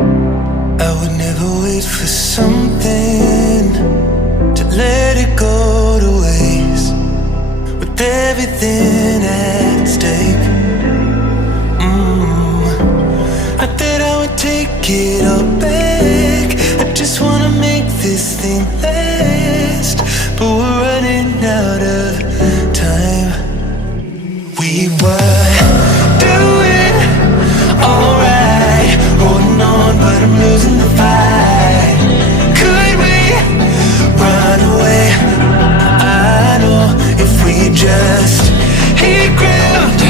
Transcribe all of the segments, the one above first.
I would never wait for something to let it go to waste, with everything at stake. Not that I would take it all back, I just wanna make this thing last. But we're running out of time. We were doing alright, holding on, but I'm losing the fight. Could we run away? I know if we just hit ground,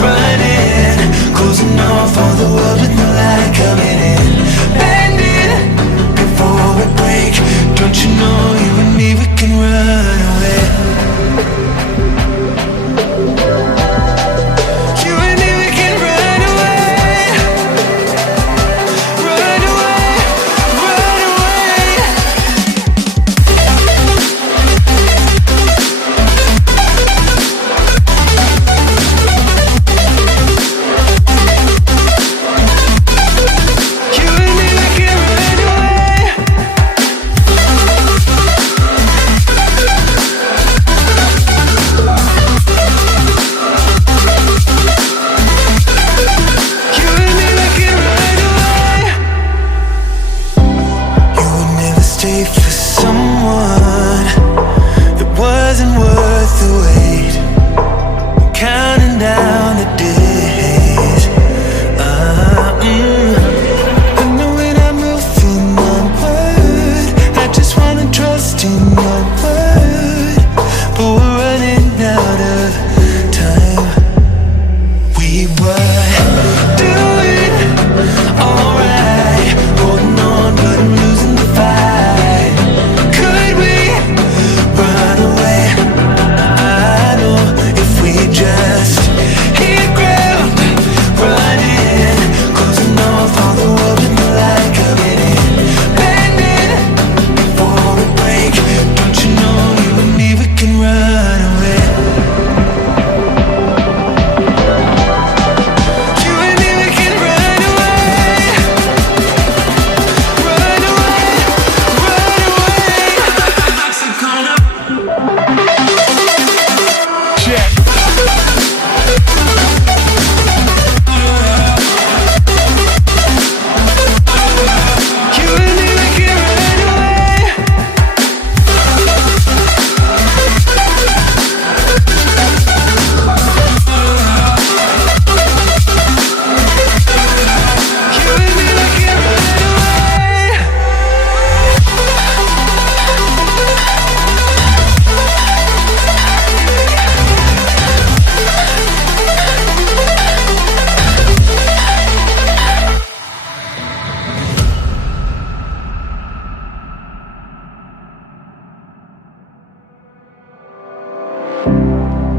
running, closing off all the world with no light coming in, bending before we break. Don't you know, you and me, we can run away. You and me, we can run away. Run away, run away. You and me, we can run away. You and me, we can run away. You would never stay for someone that wasn't worth the wait. I'm counting down the days. I know when I'm moving onward, I just wanna trust in your word. But we're running out of time. We were doing alright, holding on, but I'm losing the fight. Could we run away? I know if we just hit ground, running, closing off all the world with the light coming in, bending before we break. Don't you know, you and me, we can run away. You and me, we can run away. Run away, run away. Check. You and me, we can run away. You and me, we can run away.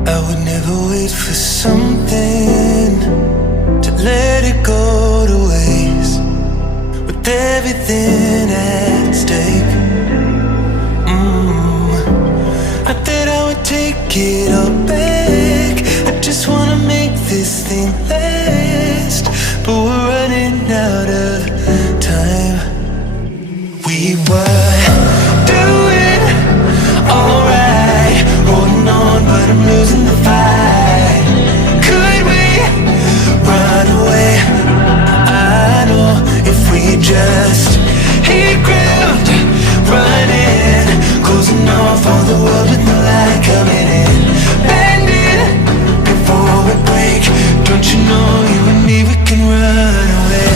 I would never wait for something to let it go to waste, with everything at stake. Not that I would take it all back, I just wanna make this thing last. But we're running out of time. We were doing alright, holding on, but I'm losing the fight. Could we run away? I know if we just hit ground, running, closing off all the world with no light coming in, bending before we break. Don't you know, you and me, we can run away.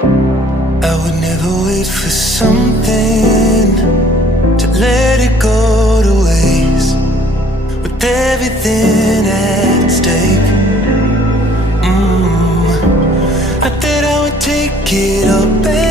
I would never wait for something to let it go to waste, with everything at stake. I thought I would take it all back.